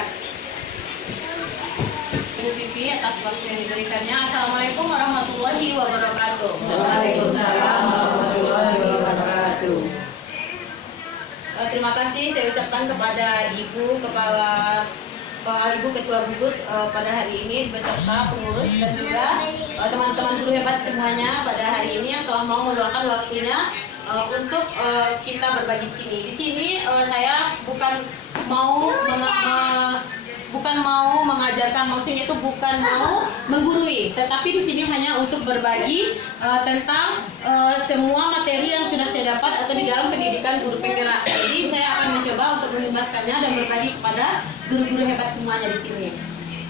silakan. Ibu Pipi atas waktu yang diberikannya. Assalamualaikum warahmatullahi wabarakatuh. Waalaikumsalam warahmatullahi wabarakatuh. Terima kasih saya ucapkan kepada Ibu Kepala Ibu Ketua Gugus pada hari ini beserta pengurus dan juga teman-teman guru hebat semuanya pada hari ini yang telah mau meluangkan waktunya untuk kita berbagi di sini. Di sini saya bukan mau mengajarkan, maksudnya itu bukan mau menggurui, tetapi di sini hanya untuk berbagi tentang semua materi yang sudah saya dapat atau di dalam pendidikan guru penggerak. Jadi saya akan mencoba untuk menjelaskannya dan berbagi kepada guru-guru hebat semuanya di sini.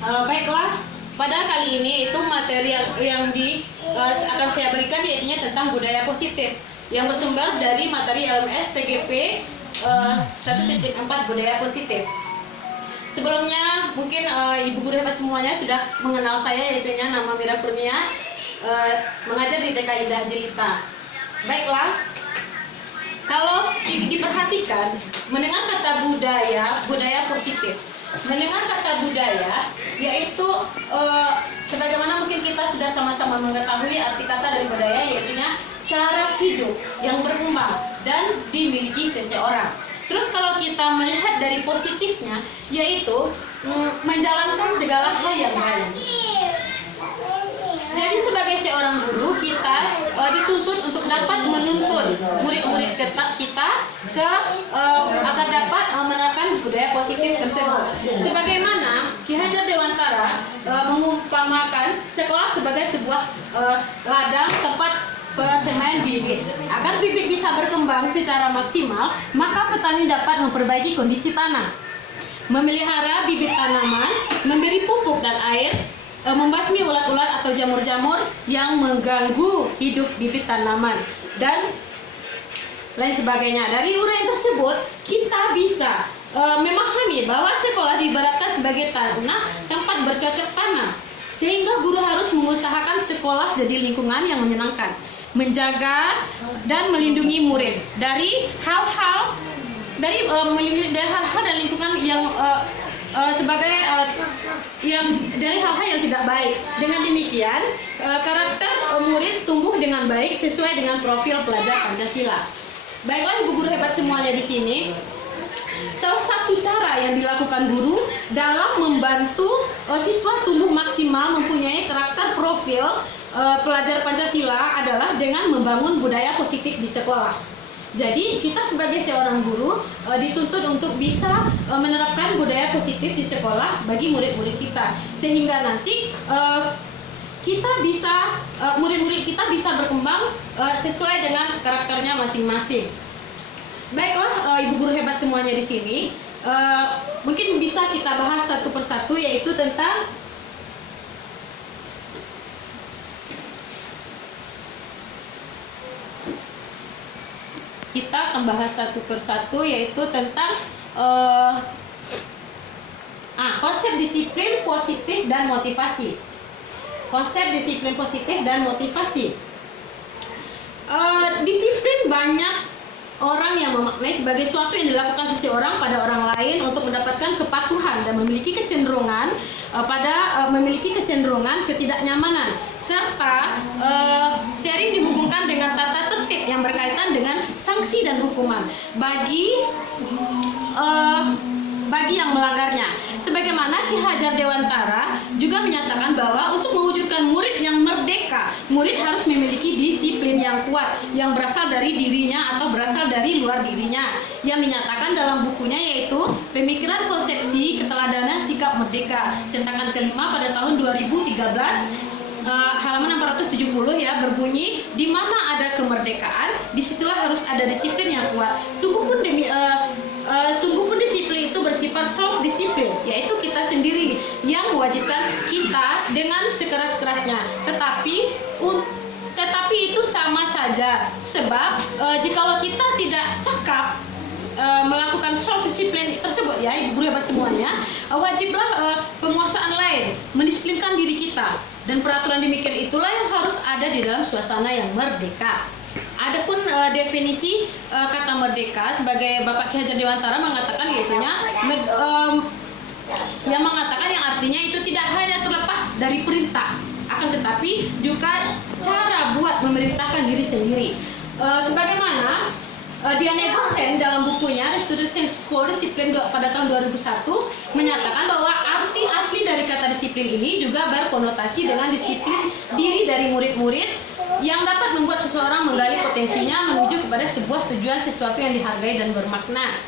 Baiklah, pada kali ini itu materi yang akan saya berikan yaitu tentang budaya positif yang bersumber dari materi LMS PGP 1.4 budaya positif. Sebelumnya mungkin ibu guru hebat semuanya sudah mengenal saya, yaitu nama Mira Kurnia, mengajar di TK Indah Jelita. Baiklah, kalau diperhatikan mendengar kata budaya positif, mendengar kata budaya, yaitu sebagaimana mungkin kita sudah sama-sama mengetahui arti kata dari budaya, yaitu cara hidup yang berkembang dan dimiliki seseorang. Terus kalau kita melihat dari positifnya, yaitu menjalankan segala hal yang baik. Jadi sebagai seorang guru, kita dituntut untuk dapat menuntun murid-murid kita agar dapat menerapkan budaya positif tersebut. Sebagaimana Ki Hajar Dewantara mengumpamakan sekolah sebagai sebuah ladang tempat persemaian bibit. Agar bibit bisa berkembang secara maksimal, maka petani dapat memperbaiki kondisi tanah, memelihara bibit tanaman, memberi pupuk dan air, membasmi ulat-ulat atau jamur-jamur yang mengganggu hidup bibit tanaman, dan lain sebagainya. Dari uraian tersebut, kita bisa memahami bahwa sekolah diibaratkan sebagai tanah tempat bercocok tanam, sehingga guru harus mengusahakan sekolah jadi lingkungan yang menyenangkan, menjaga dan melindungi murid dari hal-hal dan lingkungan yang dari hal-hal yang tidak baik. Dengan demikian, karakter murid tumbuh dengan baik sesuai dengan profil pelajar Pancasila. Baiklah ibu guru hebat semuanya di sini. Salah satu cara yang dilakukan guru dalam membantu siswa tumbuh maksimal mempunyai karakter profil pelajar Pancasila adalah dengan membangun budaya positif di sekolah. Jadi kita sebagai seorang guru dituntut untuk bisa menerapkan budaya positif di sekolah bagi murid-murid kita, sehingga nanti murid-murid kita bisa berkembang sesuai dengan karakternya masing-masing. Baiklah ibu guru hebat semuanya di sini, mungkin bisa kita bahas satu persatu, yaitu tentang konsep disiplin positif dan motivasi. Konsep disiplin positif dan motivasi. Disiplin banyak orang yang memaknai sebagai suatu yang dilakukan seseorang pada orang lain untuk mendapatkan kepatuhan dan memiliki kecenderungan ketidaknyamanan, serta sering dihubungkan dengan tata tertib yang berkaitan dengan sanksi dan hukuman bagi yang melanggarnya. Sebagaimana Ki Hajar Dewantara juga menyatakan bahwa untuk mewujudkan murid yang merdeka, murid harus memiliki disiplin yang kuat yang berasal dari dirinya atau berasal dari luar dirinya, yang dinyatakan dalam bukunya yaitu Pemikiran Konsepsi Keteladanan Sikap Merdeka, cetakan kelima pada tahun 2013, halaman 470 ya, berbunyi, di mana ada kemerdekaan, disitulah harus ada disiplin yang kuat. Sungguh pun disiplin itu bersifat self disiplin, yaitu kita sendiri yang mewajibkan kita dengan sekeras-kerasnya. Tetapi itu sama saja, sebab jikalau kita tidak cakap melakukan self disiplin tersebut, ya ibu guru hebat semuanya, wajiblah penguasaan lain mendisiplinkan diri kita, dan peraturan demikian itulah yang harus ada di dalam suasana yang merdeka. Adapun definisi kata merdeka sebagai Bapak Ki Hajar Dewantara mengatakan, yaitunya artinya itu tidak hanya terlepas dari perintah, akan tetapi juga cara buat memerintahkan diri sendiri. Sebagaimana Diane Gossen dalam bukunya The Student School Discipline pada tahun 2001 menyatakan bahwa arti asli dari kata disiplin ini juga berkonotasi dengan disiplin diri dari murid-murid yang dapat membuat seseorang menggali potensinya menuju kepada sebuah tujuan sesuatu yang dihargai dan bermakna.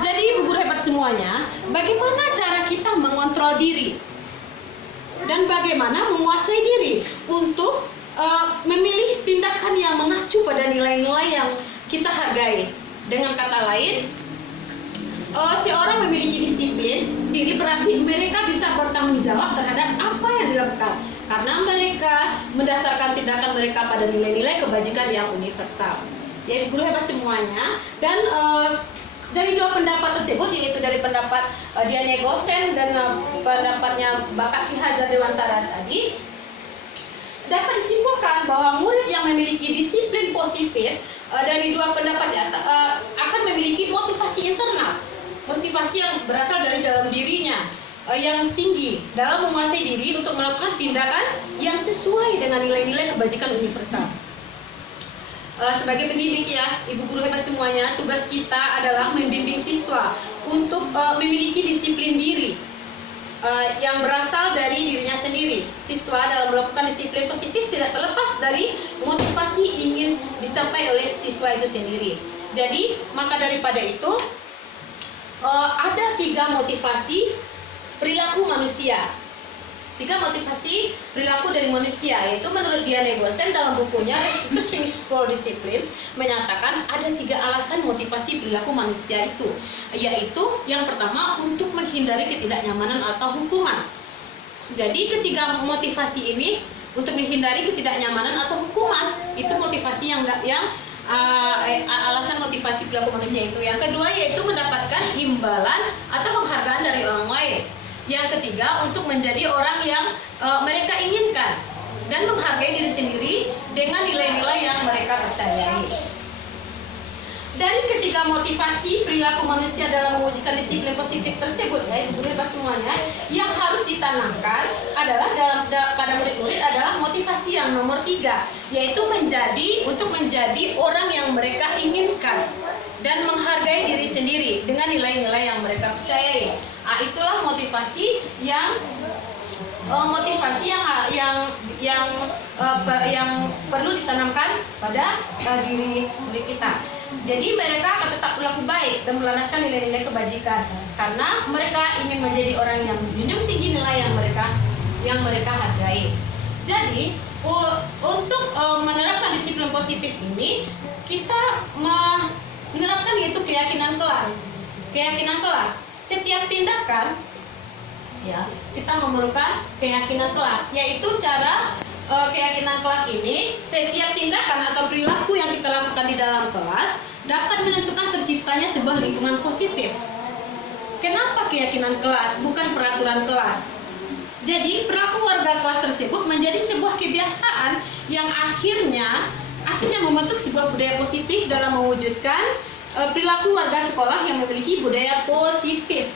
Jadi ibu guru hebat semuanya, bagaimana cara kita mengontrol diri dan bagaimana menguasai diri untuk memilih tindakan yang mengacu pada nilai-nilai yang kita hargai. Dengan kata lain, seorang memiliki disiplin diri berarti mereka bisa bertanggung jawab terhadap apa yang dilakukan karena mereka mendasarkan tindakan mereka pada nilai-nilai kebajikan yang universal. Ya, ibu guru hebat semuanya. Dan dari dua pendapat tersebut, yaitu dari pendapat Diane Gossen dan pendapatnya Bapak Ki Hajar Dewantara tadi, dapat disimpulkan bahwa murid yang memiliki disiplin positif dari dua pendapat akan memiliki motivasi internal, motivasi yang berasal dari dalam dirinya yang tinggi dalam menguasai diri untuk melakukan tindakan yang sesuai dengan nilai-nilai kebajikan universal. Sebagai pendidik ya, ibu guru hebat semuanya, tugas kita adalah membimbing siswa untuk memiliki disiplin diri yang berasal dari dirinya sendiri. Siswa dalam melakukan disiplin positif tidak terlepas dari motivasi ingin dicapai oleh siswa itu sendiri. Jadi, maka daripada itu ada 3 motivasi perilaku manusia. 3 motivasi perilaku dari manusia, yaitu menurut Diane Gossen dalam bukunya The Student School Discipline menyatakan ada 3 alasan motivasi perilaku manusia itu, yaitu yang pertama untuk menghindari ketidaknyamanan atau hukuman. Jadi ketiga motivasi ini untuk menghindari ketidaknyamanan atau hukuman, itu motivasi alasan motivasi perilaku manusia itu. Yang kedua yaitu mendapatkan imbalan atau penghargaan dari orang lain. Yang ketiga, untuk menjadi orang yang mereka inginkan dan menghargai diri sendiri dengan nilai-nilai yang mereka percayai. Dari ketiga motivasi perilaku manusia dalam mewujudkan disiplin positif tersebut, ya ibu guru hebat semuanya, yang harus ditanamkan adalah pada murid-murid adalah motivasi yang nomor 3, yaitu untuk menjadi orang yang mereka inginkan dan menghargai diri sendiri dengan nilai-nilai yang mereka percayai. Itulah motivasi yang perlu ditanamkan pada diri kita. Jadi mereka akan tetap berlaku baik dan melandaskan nilai-nilai kebajikan karena mereka ingin menjadi orang yang menjunjung tinggi nilai yang mereka hargai. Jadi untuk menerapkan disiplin positif ini, kita menerapkan yaitu keyakinan kelas. Setiap tindakan, ya, kita memerlukan keyakinan kelas, yaitu cara keyakinan kelas ini, setiap tindakan atau perilaku yang kita lakukan di dalam kelas dapat menentukan terciptanya sebuah lingkungan positif. Kenapa keyakinan kelas, bukan peraturan kelas? Jadi perilaku warga kelas tersebut menjadi sebuah kebiasaan yang akhirnya membentuk sebuah budaya positif dalam mewujudkan perilaku warga sekolah yang memiliki budaya positif.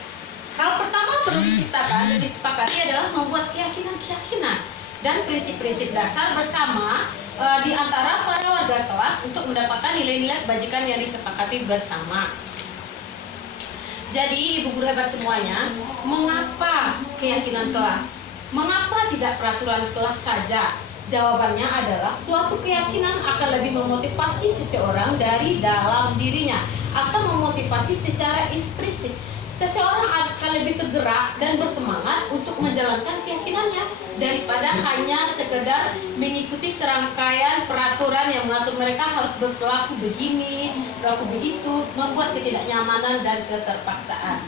Hal pertama perlu diciptakan dan disepakati adalah membuat keyakinan-keyakinan dan prinsip-prinsip dasar bersama di antara para warga kelas untuk mendapatkan nilai-nilai kebajikan yang disepakati bersama. Jadi ibu guru hebat semuanya, mengapa keyakinan kelas? Mengapa tidak peraturan kelas saja? Jawabannya adalah suatu keyakinan akan lebih memotivasi seseorang dari dalam dirinya atau memotivasi secara intrinsik. Seseorang akan lebih tergerak dan bersemangat untuk menjalankan keyakinannya daripada hanya sekedar mengikuti serangkaian peraturan yang mengatur mereka harus berperilaku begini, berlaku begitu, membuat ketidaknyamanan dan keterpaksaan.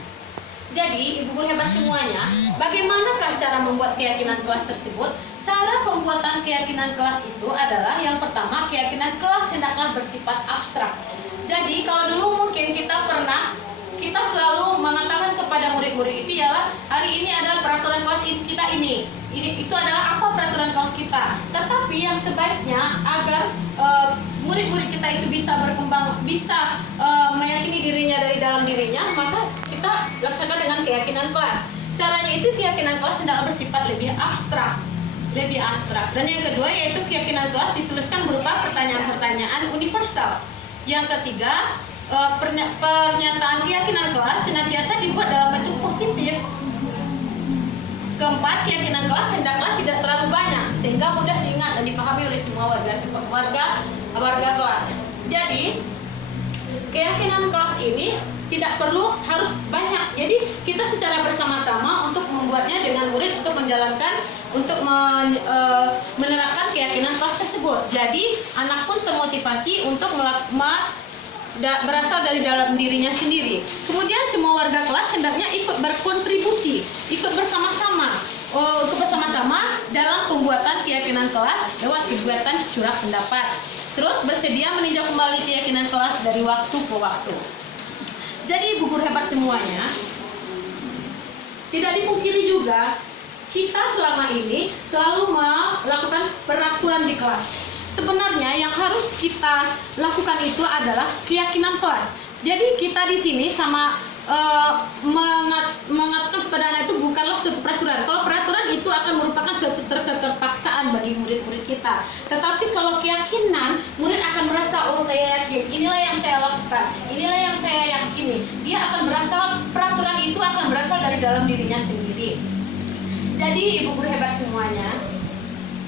Jadi, ibu guru hebat semuanya, bagaimanakah cara membuat keyakinan kelas tersebut? Cara pembuatan keyakinan kelas itu adalah yang pertama, keyakinan kelas hendaklah bersifat abstrak. Jadi, kalau dulu mungkin kita selalu mengatakan kepada murid-murid itu ialah hari ini adalah peraturan kelas kita ini. Itu adalah apa peraturan kelas kita. Tetapi yang sebaiknya agar murid-murid kita itu bisa berkembang, bisa meyakini dirinya dari dalam dirinya, maka kita laksanakan dengan keyakinan kelas. caranya itu keyakinan kelas hendaklah bersifat lebih abstrak. Dan yang kedua yaitu keyakinan kelas dituliskan berupa pertanyaan-pertanyaan universal. Yang ketiga, pernyataan keyakinan kelas senantiasa dibuat dalam bentuk positif. Keempat, keyakinan kelas hendaklah tidak terlalu banyak sehingga mudah diingat dan dipahami oleh semua warga kelas. Jadi, keyakinan kelas ini tidak perlu harus banyak. Jadi, kita secara bersama-sama untuk membuatnya dengan murid untuk menjalankan, untuk menerapkan keyakinan kelas tersebut. Jadi, anak pun termotivasi untuk berasal dari dalam dirinya sendiri. Kemudian semua warga kelas hendaknya ikut berkontribusi, ikut bersama-sama dalam pembuatan keyakinan kelas lewat kegiatan curah pendapat. Terus bersedia meninjau kembali keyakinan kelas dari waktu ke waktu. Jadi ibu guru hebat semuanya, tidak dipungkiri juga kita selama ini selalu melakukan peraturan di kelas. Sebenarnya yang harus kita lakukan itu adalah keyakinan kelas. Jadi kita di sini sama mengatakan kepada anak itu bukanlah suatu peraturan. Kalau peraturan itu akan merupakan suatu keterpaksaan bagi murid-murid kita. Tetapi kalau keyakinan, murid akan merasa, oh saya yakin, inilah yang saya lakukan, inilah yang saya yakini. Dia akan peraturan itu akan berasal dari dalam dirinya sendiri. Jadi ibu guru hebat semuanya,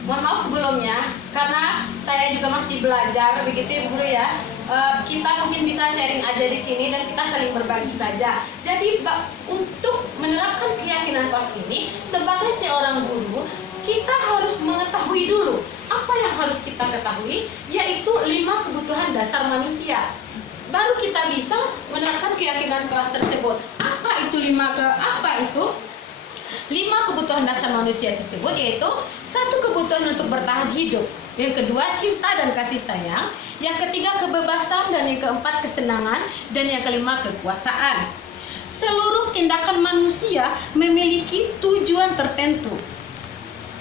mohon maaf sebelumnya karena saya juga masih belajar begitu ibu guru ya. Kita mungkin bisa sharing aja di sini dan kita saling berbagi saja. Jadi untuk menerapkan keyakinan kelas ini sebagai seorang guru, kita harus mengetahui dulu apa yang harus kita ketahui, yaitu 5 kebutuhan dasar manusia. Baru kita bisa menerapkan keyakinan kelas tersebut. Apa itu 5 kebutuhan dasar manusia tersebut, yaitu 1 kebutuhan untuk bertahan hidup, yang kedua cinta dan kasih sayang, yang ketiga kebebasan, dan yang keempat kesenangan, dan yang kelima kekuasaan. Seluruh tindakan manusia memiliki tujuan tertentu.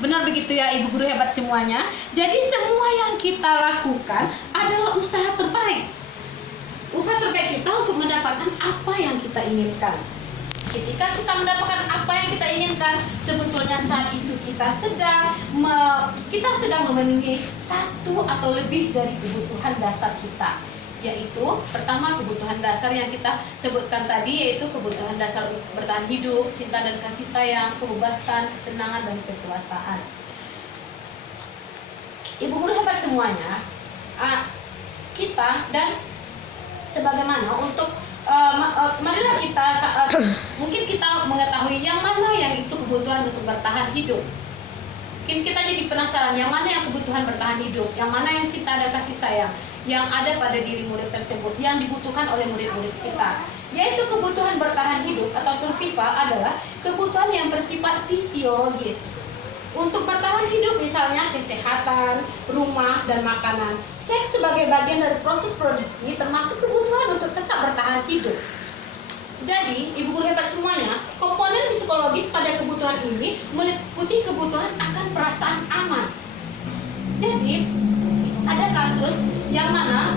Benar begitu ya ibu guru hebat semuanya. Jadi semua yang kita lakukan adalah usaha terbaik. Usaha terbaik kita untuk mendapatkan apa yang kita inginkan. Ketika kita mendapatkan apa yang kita inginkan, sebetulnya saat itu kita sedang memenuhi 1 atau lebih dari kebutuhan dasar kita. Yaitu pertama kebutuhan dasar yang kita sebutkan tadi, yaitu kebutuhan dasar bertahan hidup, cinta dan kasih sayang, kebebasan, kesenangan dan kekuasaan. Ibu guru hebat semuanya, kita dan sebagaimana untuk marilah kita mungkin kita mengetahui yang mana yang itu kebutuhan untuk bertahan hidup. Mungkin kita jadi penasaran yang mana yang kebutuhan bertahan hidup, yang mana yang cinta dan kasih sayang yang ada pada diri murid tersebut, yang dibutuhkan oleh murid-murid kita. Yaitu kebutuhan bertahan hidup atau survival adalah kebutuhan yang bersifat fisiologis. Untuk bertahan hidup misalnya kesehatan, rumah, dan makanan. Seks sebagai bagian dari proses produksi termasuk kebutuhan untuk tetap bertahan hidup. Jadi, ibu guru hebat semuanya, komponen psikologis pada kebutuhan ini meliputi kebutuhan akan perasaan aman. Jadi, ada kasus yang mana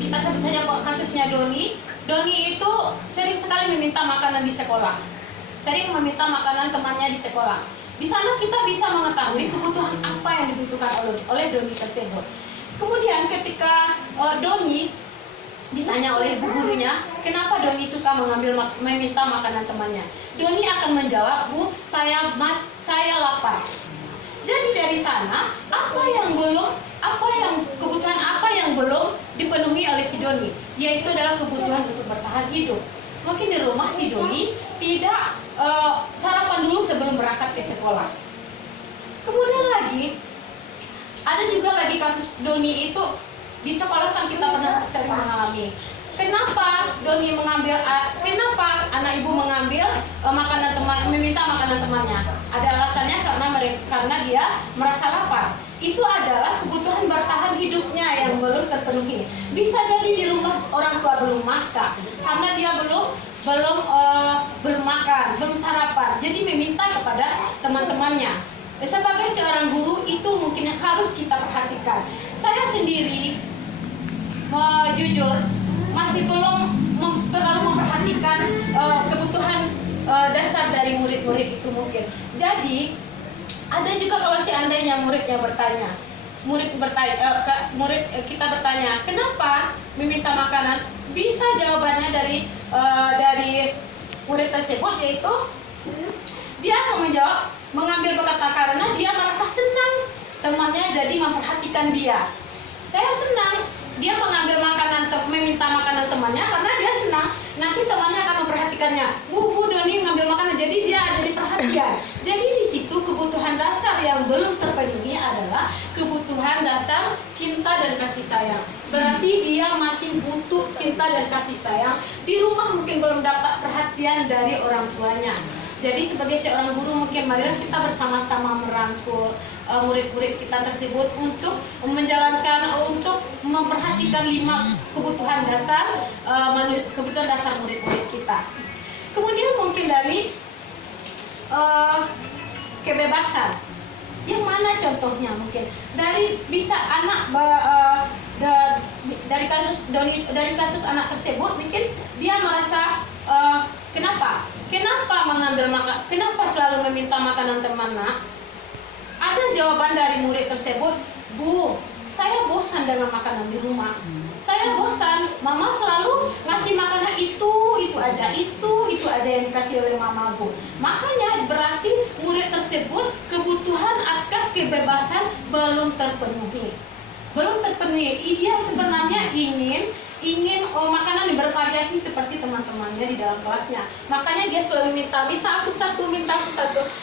kita sebut saja kasusnya Doni. Doni itu sering sekali meminta makanan di sekolah. Sering meminta makanan temannya di sekolah. Di sana kita bisa mengetahui kebutuhan apa yang dibutuhkan oleh Doni tersebut. Kemudian ketika Doni ditanya oleh ibu gurunya, kenapa Doni suka meminta makanan temannya? Doni akan menjawab, Bu, saya lapar. Jadi dari sana kebutuhan apa yang belum dipenuhi oleh si Doni, yaitu adalah kebutuhan untuk bertahan hidup. Mungkin di rumah si Doni tidak sarapan dulu sebelum berangkat ke sekolah. Kemudian lagi ada juga lagi kasus Doni itu di sekolah kan kita pernah sering mengalami. Kenapa kenapa anak ibu mengambil meminta makanan temannya? Ada alasannya karena dia merasa lapar. Itu adalah kebutuhan bertahan hidupnya yang belum terpenuhi. Bisa jadi di rumah orang tua belum masak, karena dia belum makan, belum sarapan. Jadi meminta kepada teman-temannya. Sebagai seorang guru itu mungkin yang harus kita perhatikan. Saya sendiri jujur masih belum terlalu memperhatikan kebutuhan dasar murid-murid itu mungkin. Jadi ada juga kalau seandainya muridnya bertanya, kita bertanya, kenapa meminta makanan? Bisa jawabannya dari murid tersebut, yaitu dia akan mengambil berkata karena dia merasa senang temannya jadi memperhatikan dia. Saya senang dia meminta makanan temannya karena dia senang nanti temannya akan memperhatikannya. Bu Doni mengambil makanan, jadi dia jadi perhatian. Jadi di situ kebutuhan dasar yang belum terpenuhi adalah kebutuhan dasar cinta dan kasih sayang. Berarti dia masih butuh cinta dan kasih sayang. Di rumah mungkin belum dapat perhatian dari orang tuanya. Jadi sebagai seorang guru mungkin marilah kita bersama-sama merangkul murid-murid kita tersebut untuk memperhatikan 5 kebutuhan dasar murid-murid kita. Kemudian mungkin dari kebebasan. Yang mana contohnya mungkin dari bisa anak dari kasus anak tersebut mungkin dia merasa kenapa selalu meminta makanan teman nak? Ada jawaban dari murid tersebut, Bu, saya bosan dengan makanan di rumah. Saya bosan, mama selalu ngasih makanan itu aja yang dikasih oleh mama, Bu. Makanya berarti murid tersebut kebutuhan atas kebebasan belum terpenuhi. Dia sebenarnya ingin makanan bervariasi seperti teman-temannya di dalam kelasnya. Makanya dia selalu minta aku satu.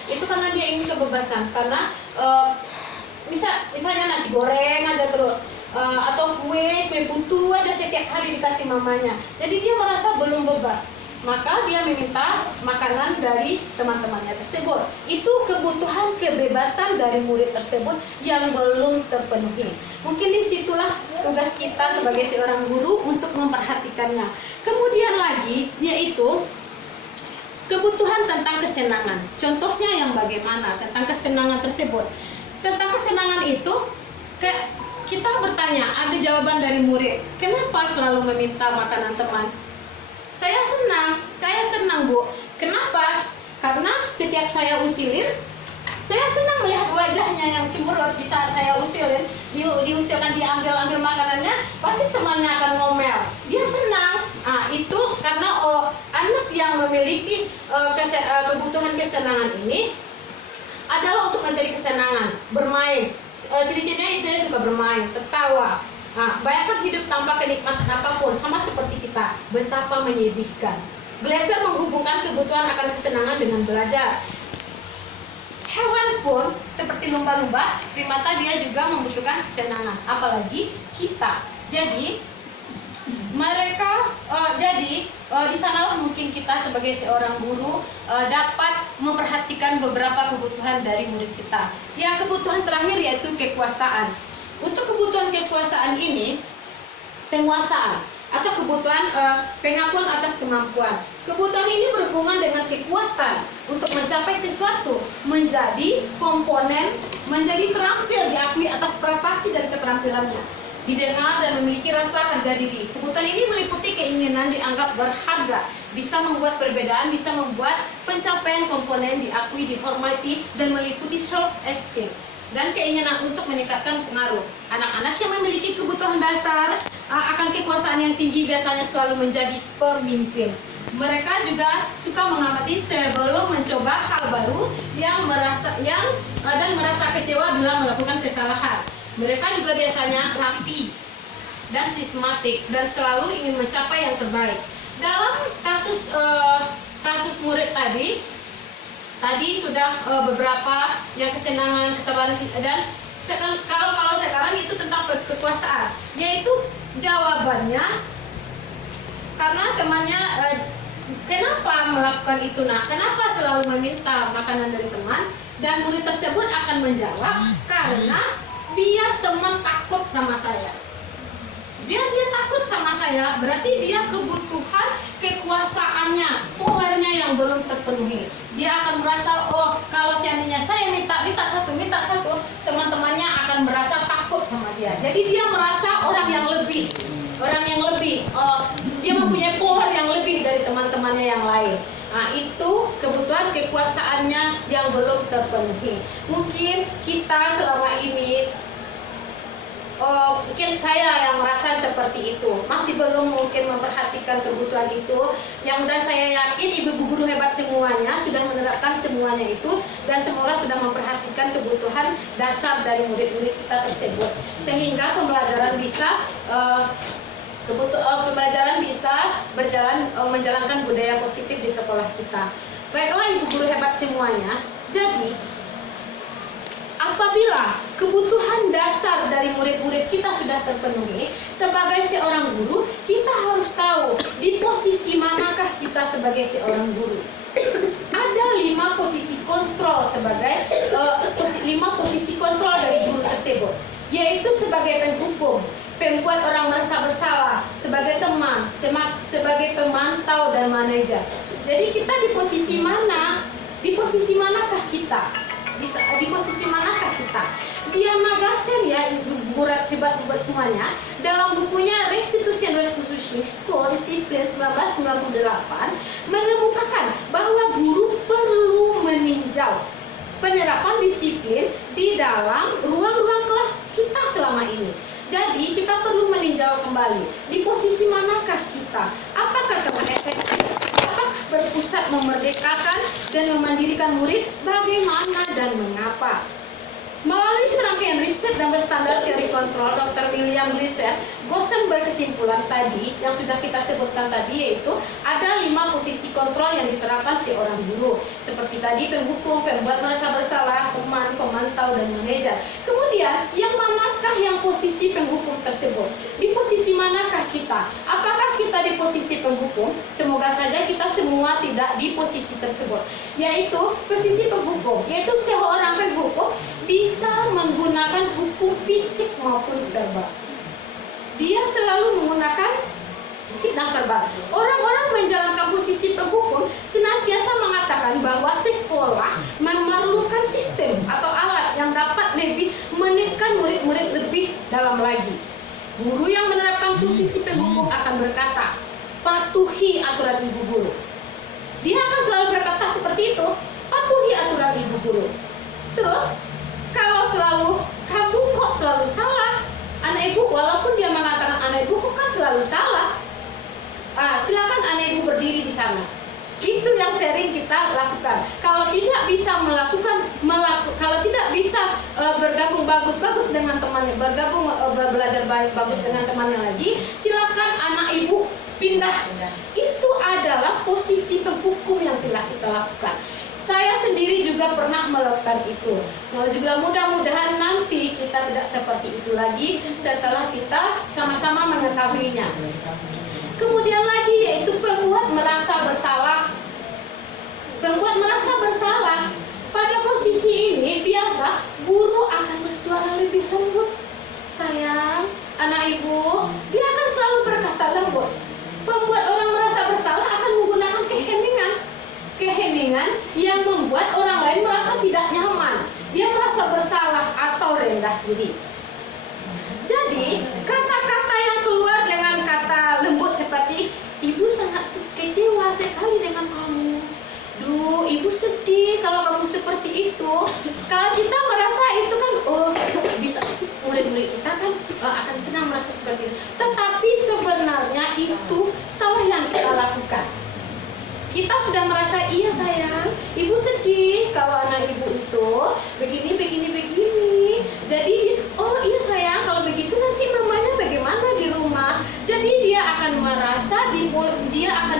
Itu karena dia ingin kebebasan. Karena misalnya nasi goreng aja terus, atau kue putu aja setiap hari dikasih mamanya. Jadi dia merasa belum bebas. Maka dia meminta makanan dari teman-temannya tersebut. Itu kebutuhan kebebasan dari murid tersebut yang belum terpenuhi. Mungkin disitulah tugas kita sebagai seorang guru untuk memperhatikannya. Kemudian lagi yaitu kebutuhan tentang kesenangan. Contohnya yang bagaimana tentang kesenangan tersebut? Tentang kesenangan itu kita bertanya, ada jawaban dari murid. Kenapa selalu meminta makanan teman? Saya senang Bu. Kenapa? Karena setiap saya usilin, saya senang melihat wajahnya yang cemberut di saat saya usilin. Diusilkan, diambil makanannya, pasti temannya akan ngomel. Dia senang. Itu karena anak yang memiliki kebutuhan kesenangan ini adalah untuk mencari kesenangan, bermain. Ciri-cirinya itu dia suka bermain, tertawa. Bayangkan hidup tanpa kenikmatan apapun, sama seperti kita, betapa menyedihkan. Belajar menghubungkan kebutuhan akan kesenangan dengan belajar. Hewan pun seperti lumba-lumba, primata dia juga membutuhkan kesenangan, apalagi kita. Jadi di sanalah mungkin kita sebagai seorang guru dapat memperhatikan beberapa kebutuhan dari murid kita. Ya, kebutuhan terakhir yaitu kekuasaan. Untuk kebutuhan kekuasaan ini, penguasaan atau kebutuhan pengakuan atas kemampuan. Kebutuhan ini berhubungan dengan kekuatan untuk mencapai sesuatu, menjadi komponen, menjadi terampil diakui atas prestasi dan keterampilannya, didengar dan memiliki rasa harga diri. Kebutuhan ini meliputi keinginan dianggap berharga, bisa membuat perbedaan, bisa membuat pencapaian komponen diakui, dihormati, dan meliputi self-esteem dan keinginan untuk meningkatkan pengaruh. Anak-anak yang memiliki kebutuhan dasar akan kekuasaan yang tinggi biasanya selalu menjadi pemimpin. Mereka juga suka mengamati sebelum mencoba hal baru dan merasa kecewa bila melakukan kesalahan. Mereka juga biasanya rapi dan sistematik dan selalu ingin mencapai yang terbaik. Dalam kasus murid tadi sudah beberapa yang kesenangan, kesabaran, dan kalau sekarang itu tentang kekuasaan, yaitu jawabannya karena temannya kenapa melakukan itu, kenapa selalu meminta makanan dari teman, dan murid tersebut akan menjawab karena biar teman takut sama saya. Biar dia takut sama saya, berarti dia kebutuhan kekuasaannya, powernya yang belum terpenuhi. Dia akan merasa, kalau seandainya saya minta satu, teman-temannya akan merasa takut sama dia. Jadi dia merasa orang yang lebih, dia mempunyai power yang lebih dari teman-temannya yang lain. Itu kebutuhan kekuasaannya yang belum terpenuhi. Mungkin kita selama ini, mungkin saya yang merasa seperti itu, masih belum mungkin memperhatikan kebutuhan itu. Dan saya yakin ibu guru hebat semuanya sudah menerapkan semuanya itu, dan semoga sudah memperhatikan kebutuhan dasar dari murid-murid kita tersebut, sehingga pembelajaran bisa berjalan, menjalankan budaya positif di sekolah kita. Baiklah ibu guru hebat semuanya, jadi apabila kebutuhan dasar dari murid-murid kita sudah terpenuhi, sebagai seorang guru, kita harus tahu di posisi manakah kita sebagai seorang guru. Ada 5 posisi kontrol dari guru tersebut, yaitu sebagai penghukum, pembuat orang merasa bersalah, sebagai teman, sebagai pemantau dan manajer. Jadi kita di posisi mana? Di posisi manakah kita? Di posisi manakah kita? Diana Gassen ya, murid hebat buat semuanya, dalam bukunya Restitution School Disiplin 1998 mengemukakan bahwa guru perlu meninjau penerapan disiplin di dalam ruang-ruang kelas kita selama ini. Jadi kita perlu meninjau kembali di posisi manakah kita, apakah telah efektif, apakah berpusat memerdekakan dan memandirikan murid, bagaimana dan mengapa. Melalui serangkaian riset dan berstandar teori kontrol, Dr. William Bosen berkesimpulan tadi yang sudah kita sebutkan tadi, yaitu ada 5 posisi kontrol yang diterapkan seorang guru, seperti tadi penghukum, pembuat merasa bersalah, teman, pemantau dan manajer. Kemudian yang manakah yang posisi penghukum tersebut? Di posisi manakah kita? Apakah kita di posisi penghukum? Semoga saja kita semua tidak di posisi tersebut, yaitu posisi penghukum, yaitu seorang penghukum bisa menggunakan hukum fisik maupun verbal. Dia selalu menggunakan fisik dan verbal. Orang-orang menjalankan posisi penghukum senantiasa mengatakan bahwa sekolah memerlukan sistem atau alat yang dapat lebih menekan murid-murid lebih dalam lagi. Guru yang menerapkan posisi penghukum akan berkata, patuhi aturan ibu guru. Dia akan selalu berkata seperti itu, patuhi aturan ibu guru. Terus kalau kamu kok selalu salah, anak ibu, walaupun dia mengatakan anak ibu kok kan selalu salah, silakan anak ibu berdiri di sana. Itu yang sering kita lakukan. Kalau tidak bisa kalau tidak bisa bergabung bagus dengan temannya, belajar bagus dengan temannya lagi, silakan anak ibu pindah. Itu adalah posisi penghukum yang telah kita lakukan. Saya sendiri juga pernah melakukan itu. Mudah-mudahan nanti kita tidak seperti itu lagi setelah kita sama-sama mengetahuinya. Kemudian lagi yaitu pembuat merasa bersalah. Pembuat merasa bersalah. Pada posisi ini biasa guru akan bersuara lebih lembut. Sayang, anak ibu, dia akan selalu berkata lembut. Pembuat orang merasa bersalah akan menggunakan keheningan yang membuat orang lain merasa tidak nyaman. Dia merasa bersalah atau rendah diri. Jadi, kata-kata yang keluar dengan kata lembut seperti, ibu sangat kecewa sekali dengan kamu. Duh, ibu sedih kalau kamu seperti itu. Kalau kita merasa itu kan, bisa murid-murid kita kan akan senang merasa seperti itu. Tetapi sebenarnya itu salah yang kita lakukan. Kita sudah merasa, iya sayang, ibu sedih kalau anak ibu itu begini. Jadi, oh iya sayang, kalau begitu nanti mamanya bagaimana di rumah. Jadi dia akan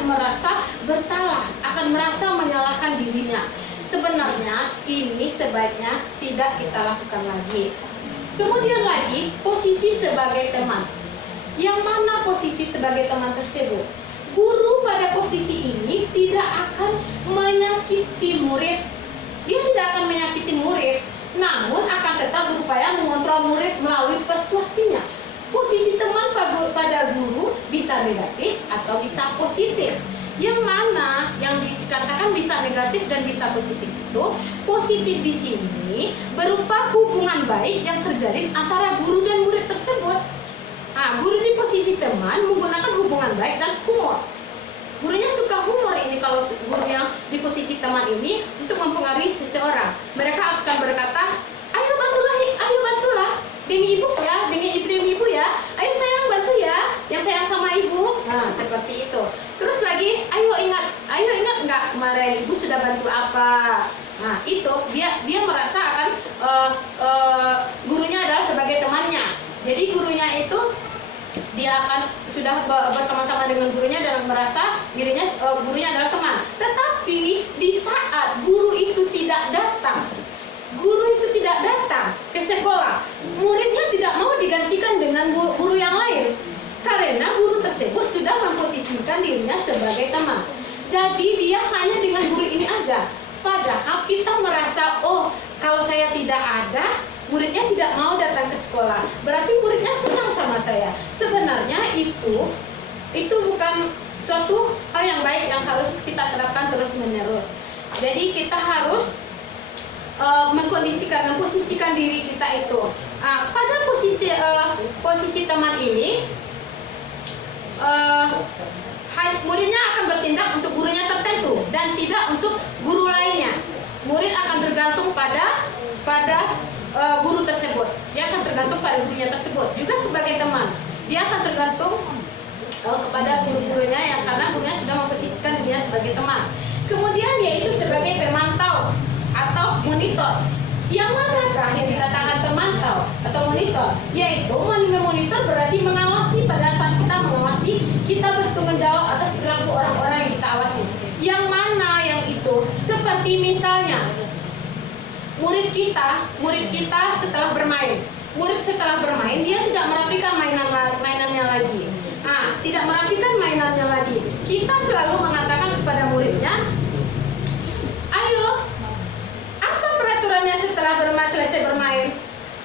merasa bersalah, akan merasa menyalahkan dirinya. Sebenarnya ini sebaiknya tidak kita lakukan lagi. Kemudian lagi, posisi sebagai teman. Yang mana posisi sebagai teman tersebut? Guru pada posisi ini tidak akan menyakiti murid. Dia tidak akan menyakiti murid, namun akan tetap berupaya mengontrol murid melalui persuasinya. Posisi teman pada guru bisa negatif atau bisa positif. Yang mana yang dikatakan bisa negatif dan bisa positif itu, positif di sini berupa hubungan baik yang terjadi antara guru dan murid tersebut. Guru di posisi teman menggunakan hubungan baik dan humor. Gurunya suka humor ini kalau guru yang di posisi teman ini untuk mempengaruhi seseorang. Mereka akan berkata, ayo bantulah demi ibu ya, demi ibu ya, ayo sayang bantu ya, yang sayang sama ibu. Nah, seperti itu. Terus lagi, ayo ingat nggak kemarin ibu sudah bantu apa? Nah, itu dia merasa akan gurunya adalah sebagai temannya. Jadi gurunya itu dia akan sudah bersama-sama dengan gurunya dan merasa dirinya gurunya adalah teman. Tetapi di saat guru itu tidak datang ke sekolah, muridnya tidak mau digantikan dengan guru yang lain karena guru tersebut sudah memposisikan dirinya sebagai teman. Jadi dia hanya dengan guru ini aja. Padahal kita merasa, oh kalau saya tidak ada, muridnya tidak mau datang ke sekolah, berarti muridnya senang sama saya. Sebenarnya itu bukan suatu hal yang baik yang harus kita terapkan terus-menerus. Jadi kita harus memposisikan diri kita itu. Pada posisi teman ini, muridnya akan bertindak untuk gurunya tertentu dan tidak untuk guru lainnya. Murid akan tergantung pada guru tersebut. Dia akan tergantung pada gurunya tersebut. Juga sebagai teman, dia akan tergantung kepada guru-gurunya yang karena gurunya sudah memposisikan dirinya sebagai teman. Kemudian yaitu sebagai pemantau atau monitor. Yang manakah yang dikatakan pemantau atau monitor? Yaitu memonitor berarti mengawasi. Pada saat kita mengawasi, kita bertanggung jawab atas perilaku orang-orang yang kita awasi. Yang mana yang itu? Seperti misalnya murid kita setelah bermain. Murid setelah bermain dia tidak merapikan mainannya lagi. Tidak merapikan mainannya lagi. Kita selalu mengatakan kepada muridnya, ayo, apa peraturannya setelah selesai bermain?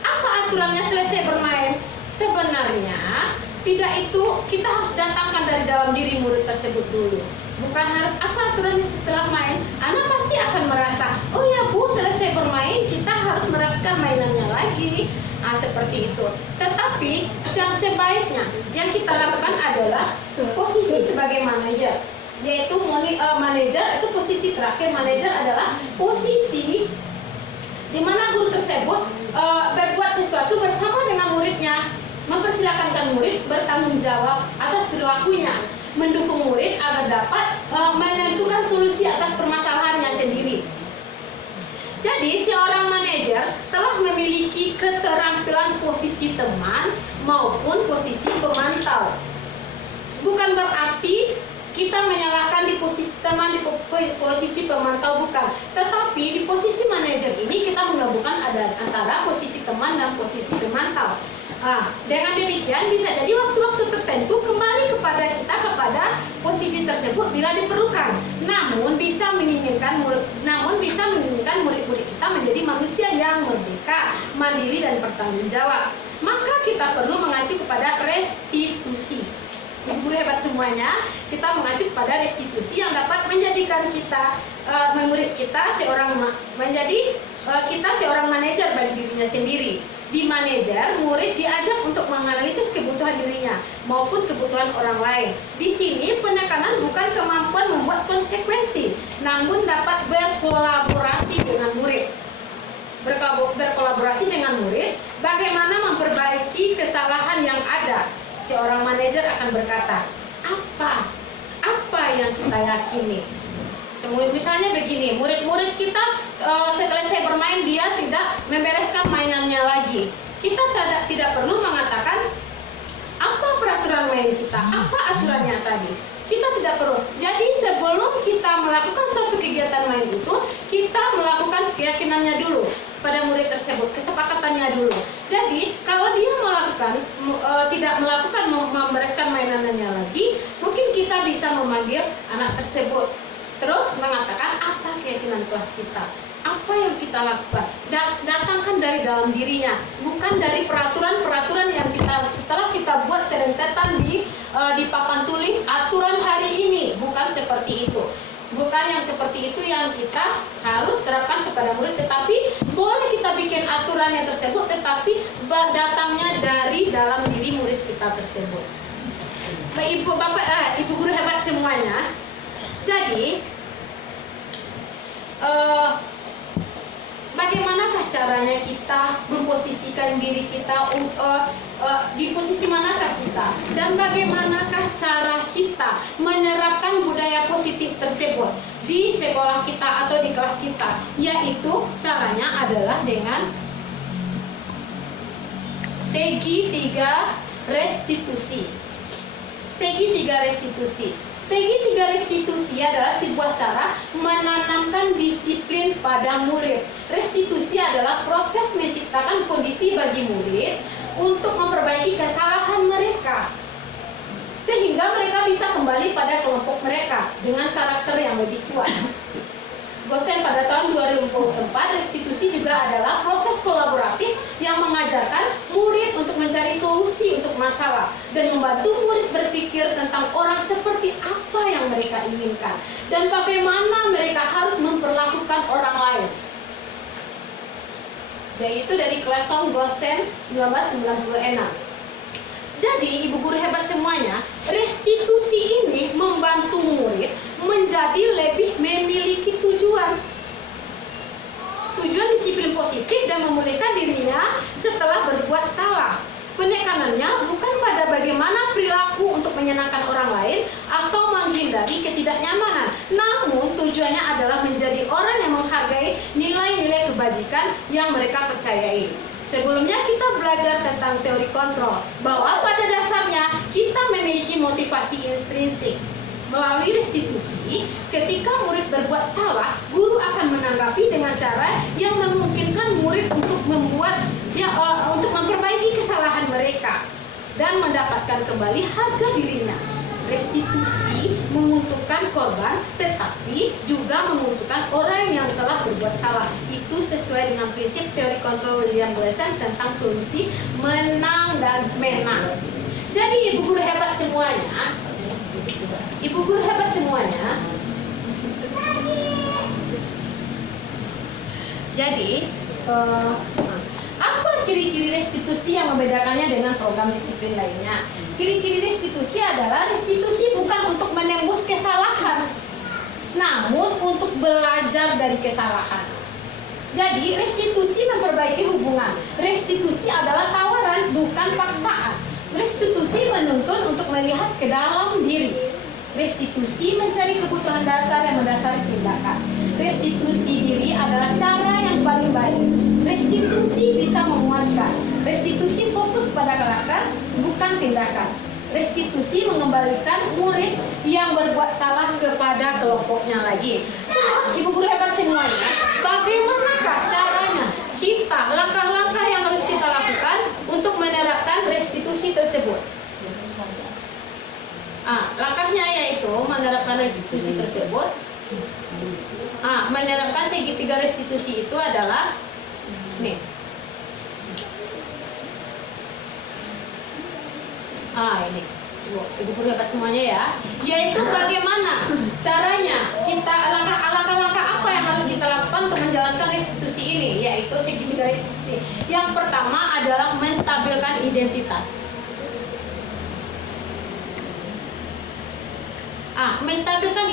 Apa aturannya selesai bermain? Sebenarnya tidak itu kita harus datangkan dari dalam diri murid tersebut dulu. Bukan harus apa aturannya setelah main. Anak pasti akan merasa, oh ya bu, selesai bermain kita harus merapikan mainannya lagi. Seperti itu. Tetapi yang sebaiknya yang kita lakukan adalah posisi sebagai manajer. Yaitu manajer itu posisi terakhir. Manajer adalah posisi di mana guru tersebut berbuat sesuatu bersama dengan muridnya, mempersilakan murid bertanggung jawab atas perilakunya, mendukung murid agar dapat menentukan solusi atas permasalahannya sendiri. Jadi seorang manajer telah memiliki keterampilan posisi teman maupun posisi pemantau. Bukan berarti kita menyalahkan di posisi teman, di posisi pemantau, bukan. Tetapi di posisi manajer ini kita menggabungkan antara posisi teman dan posisi pemantau. Dengan demikian bisa jadi waktu-waktu tertentu kembali kepada posisi tersebut bila diperlukan. Namun bisa menginginkan murid-murid kita menjadi manusia yang merdeka, mandiri dan bertanggung jawab. Maka kita perlu mengacu kepada restitusi. Ibu hebat semuanya, kita mengacu kepada restitusi yang dapat menjadikan kita murid kita seorang manajer bagi dirinya sendiri. Di manajer, murid diajak untuk menganalisis kebutuhan dirinya maupun kebutuhan orang lain. Di sini penekanan bukan kemampuan membuat konsekuensi, namun dapat berkolaborasi dengan murid. Berkolaborasi dengan murid, bagaimana memperbaiki kesalahan yang ada. Seorang manajer akan berkata, apa yang kita yakini? Misalnya begini, murid-murid kita setelah saya bermain dia tidak membereskan mainannya lagi. Kita tidak perlu mengatakan apa peraturan main kita, apa aturannya tadi. Kita tidak perlu. Jadi sebelum kita melakukan suatu kegiatan main itu, kita melakukan keyakinannya dulu pada murid tersebut, kesepakatannya dulu. Jadi kalau dia tidak melakukan membereskan mainannya lagi, mungkin kita bisa memanggil anak tersebut. Terus mengatakan apa keyakinan kelas kita, apa yang kita lakukan. Datangkan dari dalam dirinya, bukan dari peraturan-peraturan yang setelah kita buat serentetan di papan tulis aturan hari ini. Bukan seperti itu. Bukan yang seperti itu yang kita harus terapkan kepada murid. Tetapi boleh kita bikin aturan yang tersebut, tetapi datangnya dari dalam diri murid kita tersebut. Ibu guru hebat semuanya, Jadi, bagaimanakah caranya kita memposisikan diri kita, di posisi manakah kita, dan bagaimanakah cara kita menerapkan budaya positif tersebut di sekolah kita atau di kelas kita? Yaitu caranya adalah dengan segi 3 restitusi. Segi 3 restitusi. Segi 3 restitusi adalah sebuah cara menanamkan disiplin pada murid. Restitusi adalah proses menciptakan kondisi bagi murid untuk memperbaiki kesalahan mereka, sehingga mereka bisa kembali pada kelompok mereka dengan karakter yang lebih kuat. Gosen pada tahun 2004, restitusi juga adalah proses kolaboratif yang mengajarkan murid untuk mencari solusi untuk masalah dan membantu murid berpikir tentang orang seperti apa yang mereka inginkan dan bagaimana mereka harus memperlakukan orang lain. Yaitu dari Clayton Gosen 1996. Jadi, ibu guru hebat semuanya, restitusi ini membantu murid menjadi lebih memiliki tujuan. Tujuan disiplin positif dan memulihkan dirinya setelah berbuat salah. Penekanannya bukan pada bagaimana perilaku untuk menyenangkan orang lain atau menghindari ketidaknyamanan, namun tujuannya adalah menjadi orang yang menghargai nilai-nilai kebajikan yang mereka percayai. Sebelumnya kita belajar tentang teori kontrol, bahwa pada dasarnya kita memiliki motivasi intrinsik. Melalui restitusi, ketika murid berbuat salah, guru akan menanggapi dengan cara yang memungkinkan murid untuk untuk memperbaiki kesalahan mereka dan mendapatkan kembali harga dirinya. Restitusi menguntungkan korban, tetapi juga menguntungkan orang yang telah berbuat salah. Itu sesuai dengan prinsip teori kontrol William Glasser tentang solusi menang dan menang. Jadi ibu guru hebat semuanya, jadi apa ciri-ciri restitusi yang membedakannya dengan program disiplin lainnya? Ciri-ciri restitusi adalah restitusi bukan untuk menembus kesalahan, namun untuk belajar dari kesalahan. Jadi restitusi memperbaiki hubungan. Restitusi adalah tawaran, bukan paksaan. Restitusi menuntun untuk melihat ke dalam diri. Restitusi mencari kebutuhan dasar yang mendasari tindakan. Restitusi diri adalah cara yang paling baik. Restitusi bisa menguatkan. Restitusi fokus pada karakter, bukan tindakan. Restitusi mengembalikan murid yang berbuat salah kepada kelompoknya lagi. Terus, ibu guru hebat semuanya, bagaimanakah caranya kita, langkah-langkah yang harus kita lakukan untuk menerapkan restitusi tersebut? Langkahnya yaitu menerapkan restitusi tersebut. Menerapkan segitiga restitusi itu adalah nih. Ini ibu guru hebat semuanya ya. Yaitu bagaimana caranya kita, langkah-langkah apa yang harus kita lakukan untuk menjalankan restitusi ini, yaitu segitiga restitusi. Yang pertama adalah menstabilkan identitas. Menstabilkan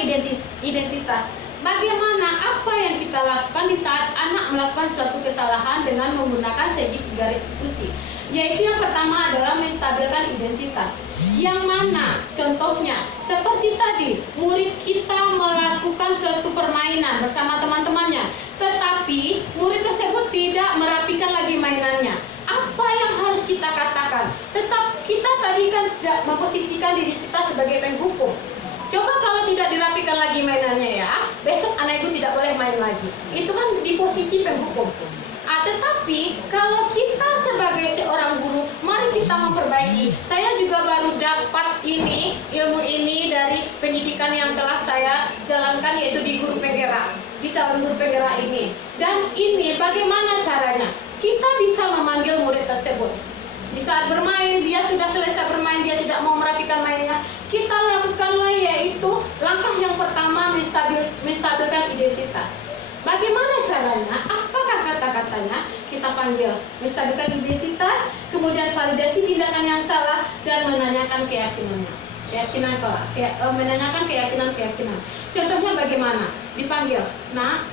identitas. Bagaimana, apa yang kita lakukan di saat anak melakukan suatu kesalahan dengan menggunakan segitiga restitusi? Yaitu yang pertama adalah menstabilkan identitas. Yang mana contohnya seperti tadi, murid kita melakukan suatu permainan bersama teman-temannya, tetapi murid tersebut tidak merapikan lagi mainannya. Apa yang harus kita katakan? Tetap kita tadi kan tidak memposisikan diri kita sebagai penghukum. Coba kalau tidak dirapikan lagi mainannya ya, besok anak itu tidak boleh main lagi. Itu kan di posisi penghukum. Tetapi kalau kita sebagai seorang guru, mari kita memperbaiki. Saya juga baru dapat ilmu ini dari pendidikan yang telah saya jalankan, yaitu di guru penggerak, di calon guru penggerak ini. Dan ini bagaimana caranya? Kita bisa memanggil murid tersebut. Di saat bermain, dia sudah selesai bermain, dia tidak mau merapikan mainnya. Kita lakukanlah yaitu langkah yang pertama, menstabilkan identitas. Bagaimana caranya? Apakah kata-katanya? Kita panggil, menstabilkan identitas, kemudian validasi tindakan yang salah, dan menanyakan keyakinannya. keyakinan kelas, menanyakan keyakinan. Contohnya bagaimana? Dipanggil, nah,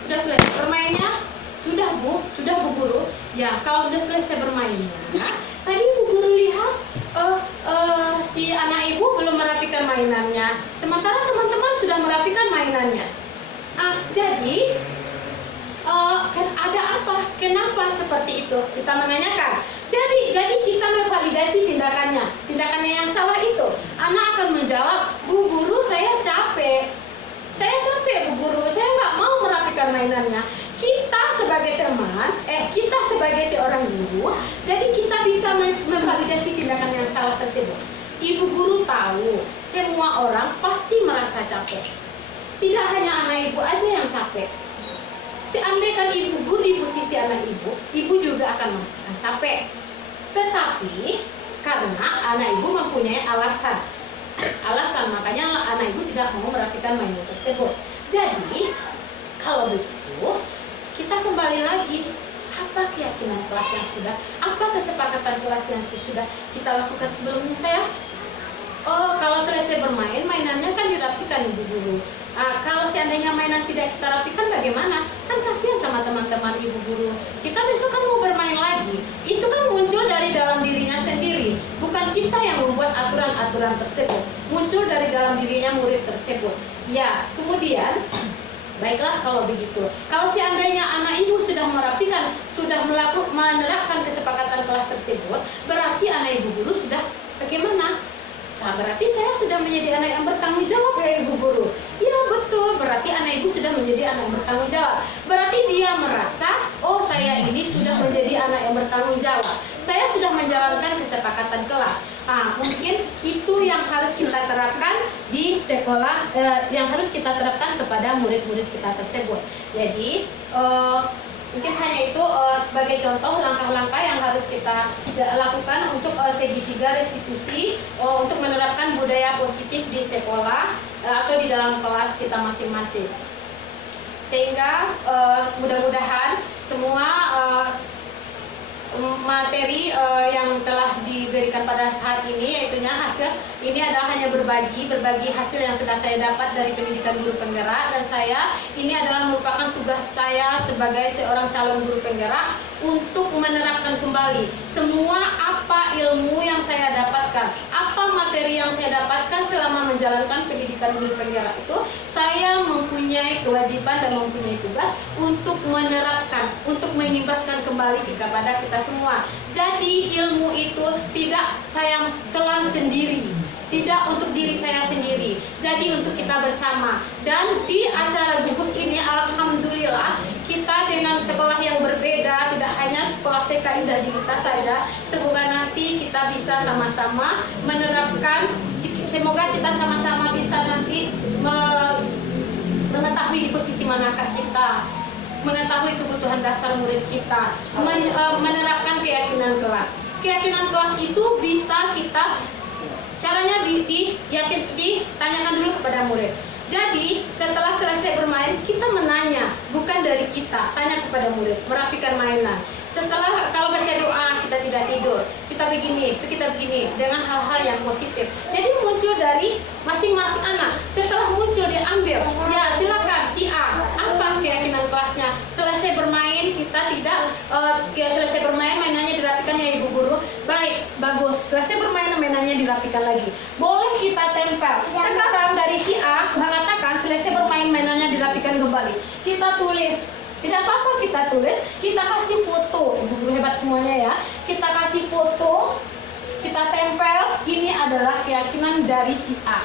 sudah selesai bermainnya? Sudah Bu, sudah Bu Guru. Ya, kalau sudah selesai bermainnya, tadi Bu Guru lihat si anak ibu belum merapikan mainannya, sementara teman-teman sudah merapikan mainannya. Jadi ada apa? Kenapa seperti itu? Kita menanyakan. Jadi kita memvalidasi tindakannya yang salah itu. Anak akan menjawab, Bu Guru, saya capek. Saya capek Bu Guru, saya nggak mau merapikan mainannya. Kita sebagai teman, kita sebagai seorang guru, jadi kita bisa memvalidasi tindakan yang salah tersebut. Ibu guru tahu, semua orang pasti merasa capek. Tidak hanya anak ibu aja yang capek. Seandainya ibu guru di posisi anak ibu juga akan merasakan capek. Tetapi karena anak ibu mempunyai alasan, makanya anak ibu tidak mau merapikan mainan tersebut. Jadi kalau begitu, kita kembali lagi, apa keyakinan kelas yang sudah, apa kesepakatan kelas yang sudah kita lakukan sebelumnya sayang? Oh, kalau selesai bermain, mainannya kan dirapikan ibu guru. Kalau seandainya mainan tidak kita rapikan bagaimana? Kan kasihan sama teman-teman ibu guru. Kita besok kan mau bermain lagi. Itu kan muncul dari dalam dirinya sendiri. Bukan kita yang membuat aturan-aturan tersebut. Muncul dari dalam dirinya murid tersebut. Ya, kemudian baiklah kalau begitu. Kalau seandainya anak ibu sudah merapikan, sudah menerapkan kesepakatan kelas tersebut, berarti anak ibu guru sudah bagaimana? Berarti saya sudah menjadi anak yang bertanggung jawab ya ibu guru. Ya betul, berarti anak ibu sudah menjadi anak yang bertanggung jawab. Berarti dia merasa, oh saya ini sudah menjadi anak yang bertanggung jawab. Saya sudah menjalankan kesepakatan kelas. Mungkin itu yang harus kita terapkan di sekolah, yang harus kita terapkan kepada murid-murid kita tersebut. Jadi mungkin hanya itu sebagai contoh langkah-langkah yang harus kita lakukan untuk segitiga restitusi, untuk menerapkan budaya positif di sekolah atau di dalam kelas kita masing-masing. Sehingga mudah-mudahan semua materi yang telah diberikan pada saat ini, yaitunya hasil ini adalah hanya berbagi hasil yang sudah saya dapat dari pendidikan guru penggerak, dan saya ini adalah merupakan tugas saya sebagai seorang calon guru penggerak untuk menerapkan kembali semua apa ilmu yang saya dapatkan, apa materi yang saya dapatkan selama menjalankan pendidikan guru penggerak itu. Saya mempunyai kewajiban dan mempunyai tugas untuk menerapkan, untuk mengimbaskan kembali kepada kita semua. Jadi ilmu itu tidak saya telan sendiri, tidak untuk diri saya sendiri, jadi untuk kita bersama. Dan di acara gugus ini alhamdulillah kita dengan sekolah yang berbeda, tidak hanya sekolah TK Indah Desa saja. Semoga nanti kita bisa sama-sama menerapkan, semoga kita sama-sama bisa nanti mengetahui posisi manakah kita, mengetahui kebutuhan dasar murid kita, menerapkan keyakinan kelas. Keyakinan kelas itu bisa kita, caranya ditanyakan dulu kepada murid. Jadi setelah selesai bermain, kita menanya, bukan dari kita, tanya kepada murid, merapikan mainan. Setelah kalau baca doa kita tidak tidur, kita begini dengan hal-hal yang positif. Jadi muncul dari masing-masing anak. Setelah muncul diambil, ya silakan si A, apa keyakinan kelasnya. Selesai bermain kita tidak selesai bermain mainannya dirapikan ya ibu guru. Baik, bagus. Selesai bermain mainannya dirapikan lagi. Boleh kita tempel. Sekarang dari si A mengatakan selesai bermain mainannya dirapikan kembali. Kita tulis. Tidak apa-apa kita tulis, kita kasih foto. Ibu guru hebat semuanya ya. Kita kasih foto, kita tempel, ini adalah keyakinan dari si A.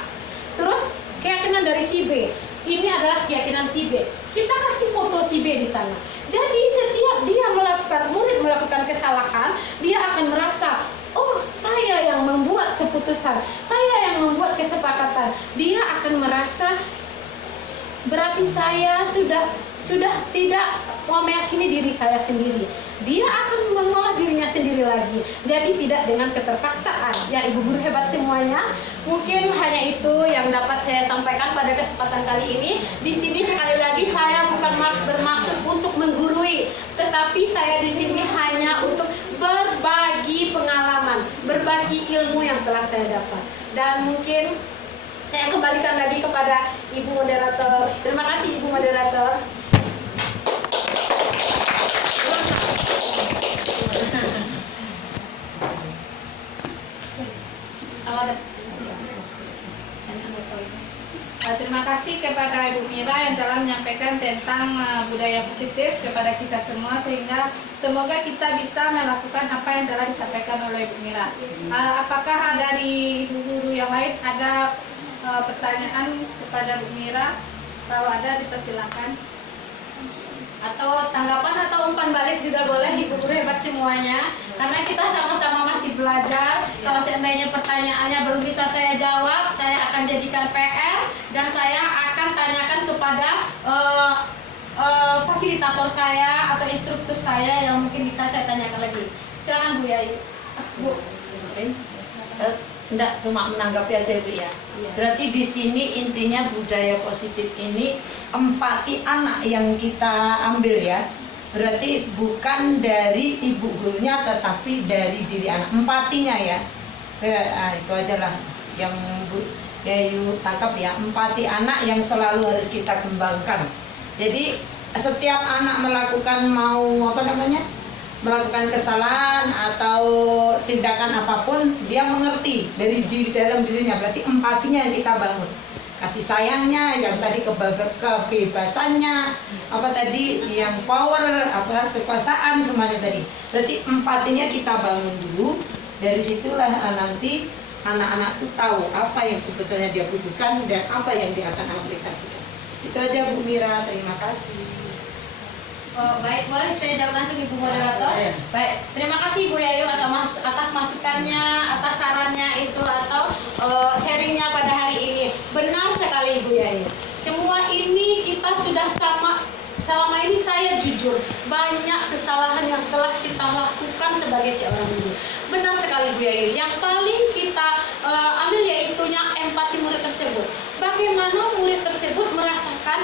Terus keyakinan dari si B, ini adalah keyakinan si B. Kita kasih foto si B di sana. Jadi setiap dia murid melakukan kesalahan, dia akan merasa, oh saya yang membuat keputusan, saya yang membuat kesepakatan. Dia akan merasa, berarti saya sudah tidak mau meyakini diri saya sendiri. Dia akan mengolah dirinya sendiri lagi. Jadi tidak dengan keterpaksaan. Ya ibu guru hebat semuanya. Mungkin hanya itu yang dapat saya sampaikan pada kesempatan kali ini. Di sini sekali lagi saya bukan bermaksud untuk menggurui, tetapi saya di sini hanya untuk berbagi pengalaman, berbagi ilmu yang telah saya dapat. Dan mungkin saya kembalikan lagi kepada Ibu Moderator. Terima kasih Ibu Moderator. Terima kasih kepada Ibu Mira yang telah menyampaikan tentang budaya positif kepada kita semua, sehingga semoga kita bisa melakukan apa yang telah disampaikan oleh Ibu Mira. Apakah dari ibu guru yang lain ada pertanyaan kepada Bu Mira? Kalau ada, dipersilakan. Atau tanggapan atau umpan balik juga boleh, Ibu guru hebat semuanya, karena kita sama-sama masih belajar. Kalau seandainya pertanyaannya belum bisa saya jawab, saya akan jadikan PR dan saya akan tanyakan kepada fasilitator saya atau instruktur saya yang mungkin bisa saya tanyakan lagi. Silakan Bu Yayu. Bu. Enggak cuma menanggapi aja Bu ya. Berarti di sini intinya budaya positif ini empati anak yang kita ambil ya. Berarti bukan dari ibu gurunya tetapi dari diri anak, empatinya ya. Itu aja lah yang Bu Yayu tangkap ya, empati anak yang selalu harus kita kembangkan. Jadi setiap anak melakukan melakukan kesalahan atau tindakan apapun, dia mengerti dari dalam dirinya. Berarti empatinya yang kita bangun, kasih sayangnya, yang tadi kebebasannya, yang power, kekuasaan, semuanya tadi. Berarti empatinya kita bangun dulu. Dari situlah nanti anak-anak tuh tahu apa yang sebetulnya dia butuhkan dan apa yang dia akan aplikasikan. Itu aja Bu Mira, terima kasih. Baik, boleh saya jawab langsung Ibu Moderator? Baik, terima kasih Bu Yayu atas masukannya, atas sarannya itu, atau sharingnya pada hari ini. Benar sekali Ibu Yayu. Semua ini kita sudah selama ini saya jujur, banyak kesalahan yang telah kita lakukan sebagai seorang guru. Benar sekali Bu Yayu. Yang paling kita ambil yaitunya empati murid tersebut. Bagaimana murid tersebut merasakan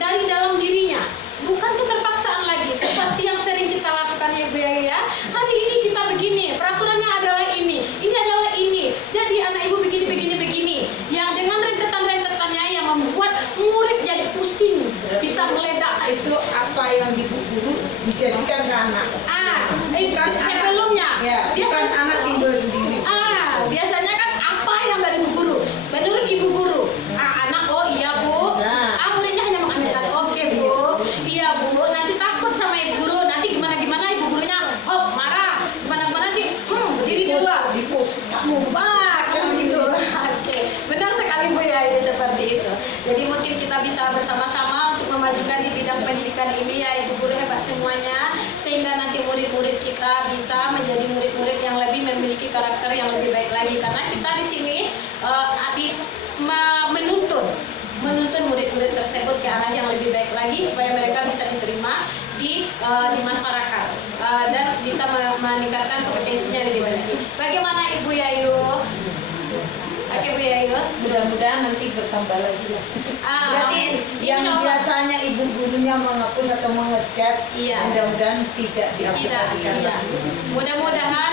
dari dalam dirinya, bukan keterpaksaan lagi seperti yang sering kita lakukan ya Bu ya. Hari ini kita begini, peraturannya adalah ini adalah ini. Jadi anak ibu begini. Yang dengan rentetan-rentetannya yang membuat murid jadi pusing, bisa meledak. Itu apa yang ibu guru dijadikan ke anak. Sebelumnya bukan anak timbul sendiri. Biasanya kan apa yang dari ibu guru, menurut ibu guru, anak iya Bu, muridnya hanya mengaminkan, oke Bu, iya Bu, nanti takut sama ibu guru, nanti gimana ibu gurunya hop marah, gimana nanti berdiri dua, dipus gitu. Oke, benar sekali Bu ya, seperti itu. Jadi mungkin kita bisa bersama-sama untuk memajukan di bidang pendidikan ini ya ibu guru hebat semuanya, sehingga nanti murid-murid kita bisa menjadi murid-murid yang lebih memiliki karakter yang lebih baik lagi, karena kita di sini menuntun murid-murid tersebut ke arah yang lebih baik lagi supaya mereka bisa diterima di masyarakat dan bisa meningkatkan kompetensinya lebih baik lagi. Bagaimana Ibu Yayu? Oke Bu Yayu, mudah-mudahan nanti bertambah lagi lah. Berarti yang biasanya ibu gurunya menghapus atau mengejudge, mudah-mudahan tidak diaplikasikan lagi. Mudah-mudahan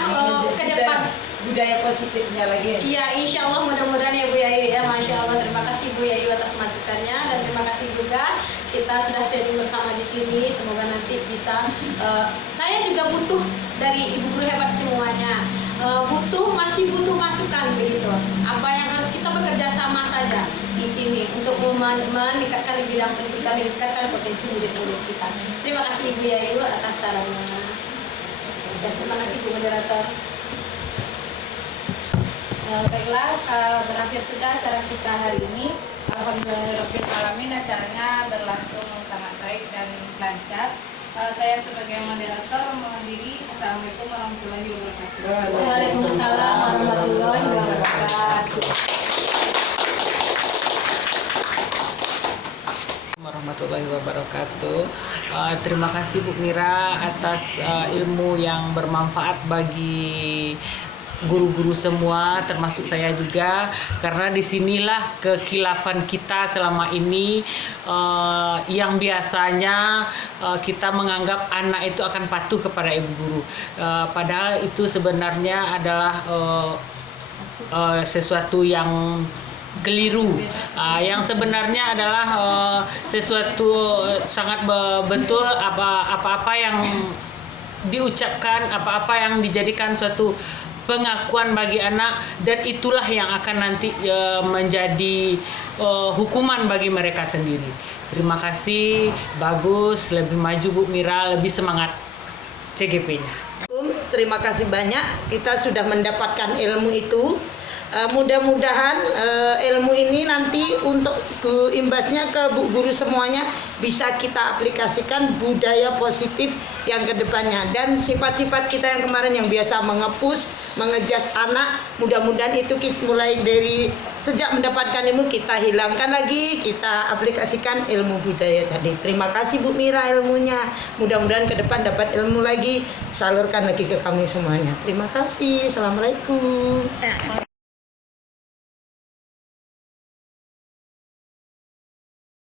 ke depan budaya positifnya lagi. Iya, insya Allah mudah-mudahan ya Bu Yayu ya, Masya Allah. Terima kasih Bu Yayu atas masukannya dan terima kasih juga kita sudah sharing bersama di sini. Semoga nanti bisa. Saya juga butuh dari ibu guru hebat semuanya. Masih butuh masukan begitu. Apa yang harus kita bekerja sama saja di sini untuk meningkatkan bidang pendidikan, meningkatkan potensi murid-murid kita. Terima kasih Ibu Yayu atas sarannya. Dan terima kasih Bu Moderator. Baiklah, berakhir sudah acara kita hari ini. Alhamdulillahirabbil alamin, acaranya berlangsung sangat baik dan lancar. Saya sebagai moderator mohon diri. Assalamualaikum warahmatullahi wabarakatuh. Waalaikumsalam warahmatullahi wabarakatuh. Warahmatullahi wabarakatuh. Terima kasih Bu Mira atas ilmu yang bermanfaat bagi guru-guru semua, termasuk saya juga, karena disinilah kekhilafan kita selama ini, yang biasanya kita menganggap anak itu akan patuh kepada ibu guru, padahal itu sebenarnya adalah sesuatu yang keliru. Yang sebenarnya adalah sesuatu sangat betul, apa-apa yang diucapkan, apa-apa yang dijadikan suatu pengakuan bagi anak, dan itulah yang akan nanti menjadi hukuman bagi mereka sendiri. Terima kasih, bagus, lebih maju Bu Mira, lebih semangat CGP-nya. Terima kasih banyak, kita sudah mendapatkan ilmu itu. Mudah-mudahan ilmu ini nanti untuk imbasnya ke bu guru semuanya bisa kita aplikasikan budaya positif yang kedepannya, dan sifat-sifat kita yang kemarin yang biasa mengepus, mengejas anak, mudah-mudahan itu kita mulai dari sejak mendapatkan ilmu kita hilangkan lagi, kita aplikasikan ilmu budaya tadi. Terima kasih Bu Mira ilmunya, mudah-mudahan ke depan dapat ilmu lagi, salurkan lagi ke kami semuanya. Terima kasih, assalamualaikum.